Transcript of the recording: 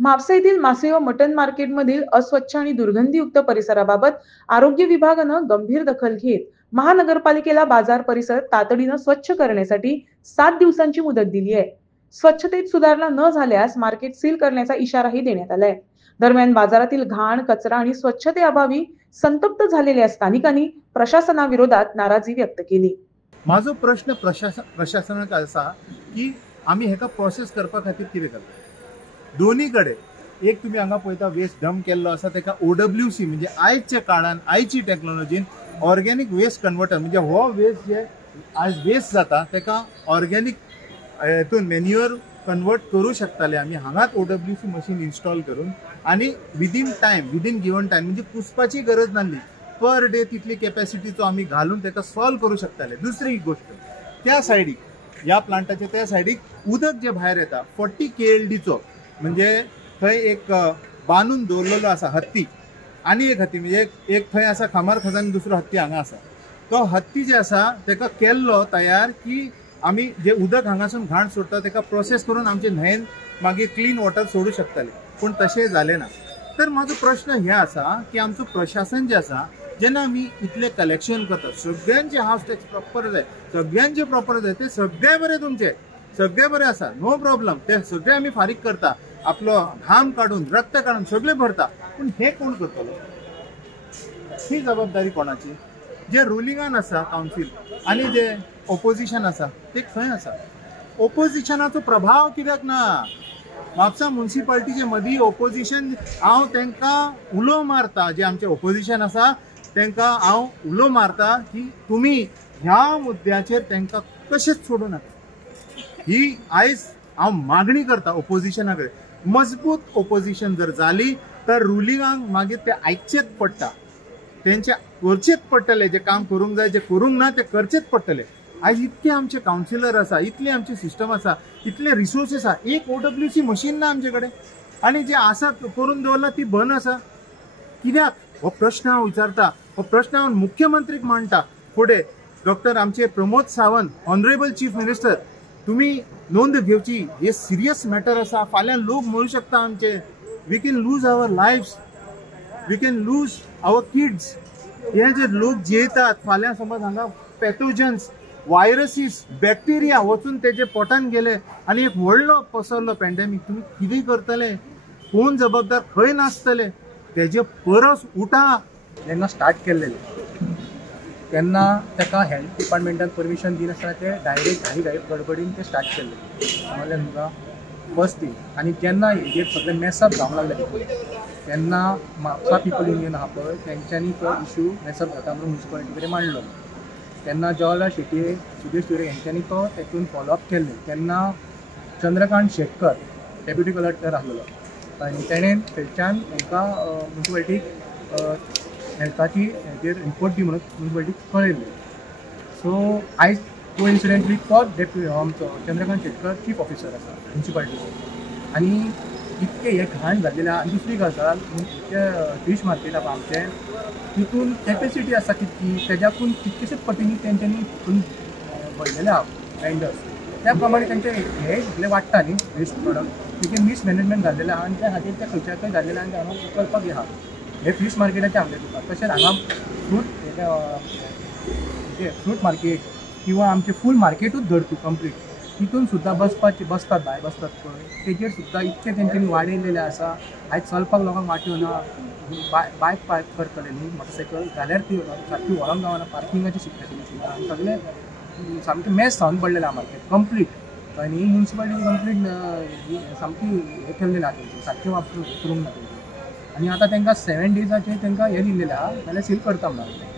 म्हापसा येथील मासे व मटण मार्केटमधील अस्वच्छ आणि दुर्गंधीयुक्त परिसराबाबत आरोग्य विभागानं गंभीर दखल घेत महानगरपालिकेला बाजार परिसर तातडीनं स्वच्छ करण्यासाठी 7 दिवसांची मुदत दिली आहे. स्वच्छतेत सुधारणा न झाल्यास मार्केट सील करण्याचा इशाराही देण्यात आलाय. दरम्यान बाजारातील घाण, कचरा आणि स्वच्छतेअभावी संतप्त झालेल्या स्थानिकांनी प्रशासनाविरोधात नाराजी व्यक्त केली. माझो प्रश्न प्रशासनाक असा की आम्ही हेका प्रोसेस करपा खातीर कितें करता. दोन्ही कडे एक तुम्ही हांगा पळयता वेस्ट डंप केल्लो आसा तेका OWC म्हणजे आयच्या काळान आयची टेक्नॉलॉजीन ऑर्गेनिक वेस्ट कन्वर्टर म्हणजे हो वेस्ट जे आज वेस्ट जाता तेका ऑर्गेनिक हेतून मॅन्युअर कन्वर्ट करू शकताले आम्ही हांगाच OWC मशीन इन्स्टॉल करून आणि विदीन गिवन टाइम म्हणजे पुसपाची गरज नासली पर डे तितली कॅपॅसिटीचो आम्ही घालून तेका सॉल्व करू शकताले. दुसरी गोष्ट त्या सायडीक या प्लांटाच्या त्या सायडीक उदक जे भायर येता 40 KLDचो म्हणजे थंय एक बांदून दवरलेलो आसा हत्ती आणि एक हत्ती म्हणजे एक थंय आसा खामार खजान दुसरो हत्ती हांगा आसा. तो हत्ती जे आसा तेका केल्लो तयार की आमी जे उदक हांगासून घाण सोडटा तेका प्रोसेस करून आमचे न्हंयेन मागीर क्लीन वॉटर सोडू शकताले पूण तशें जालें ना. तर माझो प्रश्न हे आसा की आमचो प्रशासन जे आसा जेन्ना आमी इतले कलेक्शन करता सगळ्यांचे हाऊस टॅक्स प्रॉपर जाय सगळ्यांचे प्रॉपर जाय ते सगळे बरे तुमचे सगळे बरे आसा नो प्रॉब्लम ते सगळे आमी फारीक करता आपलो घाम काढून रक्त काढून सगळे भरता पण हे कोण करतलो. ही जबाबदारी कोणाची. जे रुलिंगान आसा काउन्सिल आणि जे ऑपोजिशन आसा ते खंय आसा. ऑपोजिशनाचो प्रभाव कित्याक ना. म्हापसा म्युनिसिपालिटीचे मदीं ऑपोजिशन हांव तांकां उलो मारता जे आमचे ऑपोजिशन आसा तांकां हांव उलो मारता की तुमी ह्या मुद्द्याचेर तांकां कशेंच सोडूं नाका. ही आयज हांव मागणी करता ऑपोजिशना कडेन. मजबूत ऑपोजिशन जर जाली तर रुलिंगांक मागीर ते आयकचेच पडटा तेंचे करचेच पडटले. जे काम करूंक जाय जे करूंक ना ते करचेच पडटले. आयज इतके आमचे काउन्सिलर आसा इतले आमचे सिस्टम आसा इतले रिसोर्सीस आसा एक OWC मशीन ना आमचे कडेन आणि जे आसा करून दवरला ती बंद आसा कित्याक. हो प्रश्न हांव विचारता. हो प्रश्न हांव मुख्यमंत्रीक मांडटा फुडें. डॉक्टर आमचे Pramod Sawant honourable chief minister तुम्ही नोंद घेवची. हे सिरियस मॅटर आसा. फाल्यां लोक मरू शकता आमचे. We can lose our lifes we can lose our kids. हे जे लोक जियेतात फाल्यां समज हांगा पॅथोजन्स व्हायरसीस बॅक्टेरिया वचून तेजे पोटान गेले आणि एक व्हडलो पसरलो पॅन्डेमीक तुमी कितें करतले. कोण जबाबदार खंय नासतले. तेजे परस उठा. जेन्ना स्टार्ट केल्लेले तेन्ना ताका हेल्थ डिपार्टमेंटान परमिशन दिनासतना ते डायरेक्ट घाई गडबडीन ते स्टार्ट केल्ले म्हणल्यार तुमकां फर्स्ट थींग. आनी जेन्ना हेजेर सगळें मेसअप जावंक लागलें तेन्ना म्हापसा पिपल युनियन आहा पळय तेंच्यांनी तो इशू मेसअप जाता म्हणून म्युनिसिपालिटी कडेन मांडलो. तेन्ना जवाहरलाल शेट्ये सुदेश तुरे हेंच्यांनी तो तेतून फॉलोअप केल्ले. तेन्ना चंद्रकांत शेटकर डेप्युटी कलेक्टर आसलेलो आनी तेणें थंयच्यान तांकां म्युनिसिपालिटीक हेल्थाची हेजेर रिपोर्ट दी म्हणून म्युनिसिपालिटीक कळयल्लें. सो आयज कोइन्सिडेंटली तो आमचो चंद्रकांत शेटकर चीफ ऑफिसर आसा म्युनिसिपालिटीचो. आनी इतके हे घाण जाल्लेले आहा. आनी दुसरी गजाल फीश मार्केट आसा आमचें तितून कॅपेसिटी आसा कितकी तेज्याकून कितकेशेच पटींनी तेंच्यांनी तितून भरलेले आहा वेंडर्स. त्या प्रमाणे तेंचे हे इतले वाडटा न्ही वेस्ट प्रॉडक्ट तेजे मिसमॅनेजमेंट जाल्लेलें आहा आनी त्या खातीर ते खंयच्याकय जाल्लेलें आनी हांगा करपाक आहा. हे फीश मार्केटाचे आमचे तुका तशेंच हांगा फ्रूट मार्केट किंवा आमचे फूल मार्केटूच धर तूं कंप्लीट तितून सुद्दां बसतात भायर बसतात पळय तेजेर सुद्दां इतके तेंच्यांनी वाडयलेले आसा. आयज चलपाक लोकांक वाट्यो ना. बायक पार्क करतले न्ही मोटरसायकल जाल्यार ती सारकी व्हरोंक गावना. पार्किंगाची सिक्युरिटी सुद्दां सगळें सामकें मॅस जावन पडलेलें आहा मार्केट कंप्लीट. आनी म्युनिसिपालिटी कंप्लीट सामकी हें केल्लें ना तेंची सारकें वापरूंक ना तेंची. आनी आतां तांकां 7 डेजाचें तांकां हें दिल्लेलें आहा नाल्यार सील करता म्हणून.